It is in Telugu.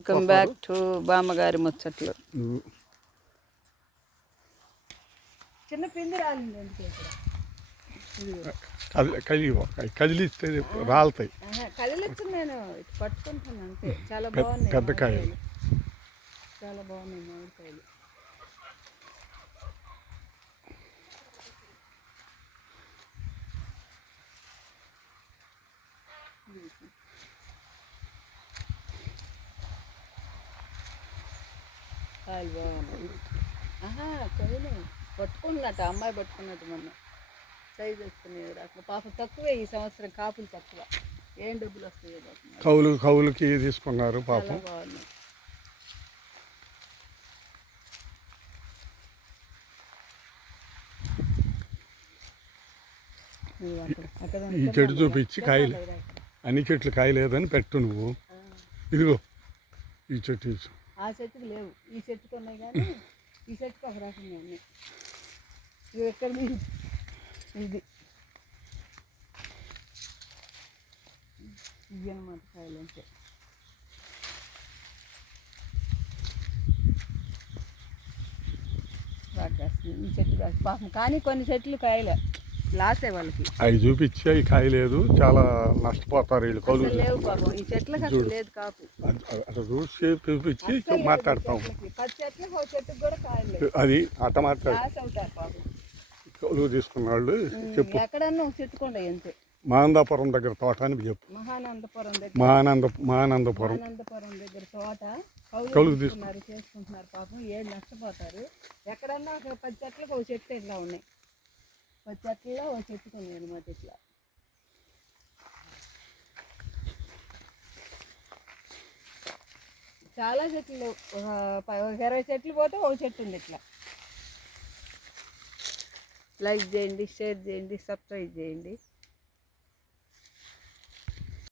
వెల్కమ్ బ్యాక్ టు బామ్మగారి ముచ్చట్లు చిన్న పిండి రాలింది కదిలిస్తే రాలుతాయి. కదిలిచ్చి నేను ఇటు పట్టుకుంటాను అంతే. చాలా బాగున్నాయి పెద్ద కాయలు. చాలా బాగున్నాయి మామిడికాయలు. కాయలు బాగున్నాయి ఆహా పట్టుకున్నట్టు అమ్మాయి పట్టుకున్నట్టు మొన్న. సైజ్ వస్తున్నాయి అట్లా పాప తక్కువే ఈ సంవత్సరం కాపులు తక్కువ. ఏం డబ్బులు వస్తాయో. కౌలు కౌలుకి తీసుకున్నారు పాపం. బాగున్నాయి. ఈ చెట్టు. చూపించి కాయలు. అన్ని చెట్లు కాయలేదని పెట్టు నువ్వు. ఇదిగో ఈ చెట్టు. ఆ చెట్టుకు లేవు. ఈ చెట్టుకు ఉన్నాయి కానీ ఈ చెట్టుకు ఒక రకంగా ఉన్నాయి. ఇవి ఎక్కడ మీ- ఇది. ఇవి అనమాట కాయలు అంతే. బాగా కాస్తుంది. ఈ చెట్టు కాదు. పాపం కానీ కొన్ని చెట్లు కాయలే. లాసే వాళ్ళకి. అవి చూపించి అవి కాయలేదు చాలా నష్టపోతారు వీళ్ళు కౌలు లేవు పాపం. ఈ చెట్లకు అసలు లేదు కాపు అట్లా చూసి చూపించి మాట్లాడతాం. ఈ చెట్లకి. పది చెట్లకు ఒక చెట్టుకు కూడా కాయలు లేవు. అది అట్ట మాట్లాడు. లాస్ అవుతారు పాపం. కౌలు తీసుకున్న వాళ్ళు చెప్పు. ఎక్కడన్నా ఒక చెట్టు కొండ అంతే. దగ్గర తోట అని చెప్పు. మహానందపురం దగ్గర. మానంద మానందపురం మహానందపురం దగ్గర తోట. కౌలు కౌలుకు తీసుకున్నారు చేసుకుంటున్నారు పాపం. నష్టపోతారు. ఎక్కడన్నా ఒక పది చెట్లకు ఒక చెట్టు ఇట్లా ఉన్నాయి. పది చెట్లలో ఒక అనమాట ఇట్లా. చాలా చెట్లు ఒక ఒక ఇరవై చెట్లు పోతే ఒక చెట్టు ఉంది ఇట్లా. లైక్ చేయండి షేర్ చేయండి సబ్స్క్రైబ్ చేయండి.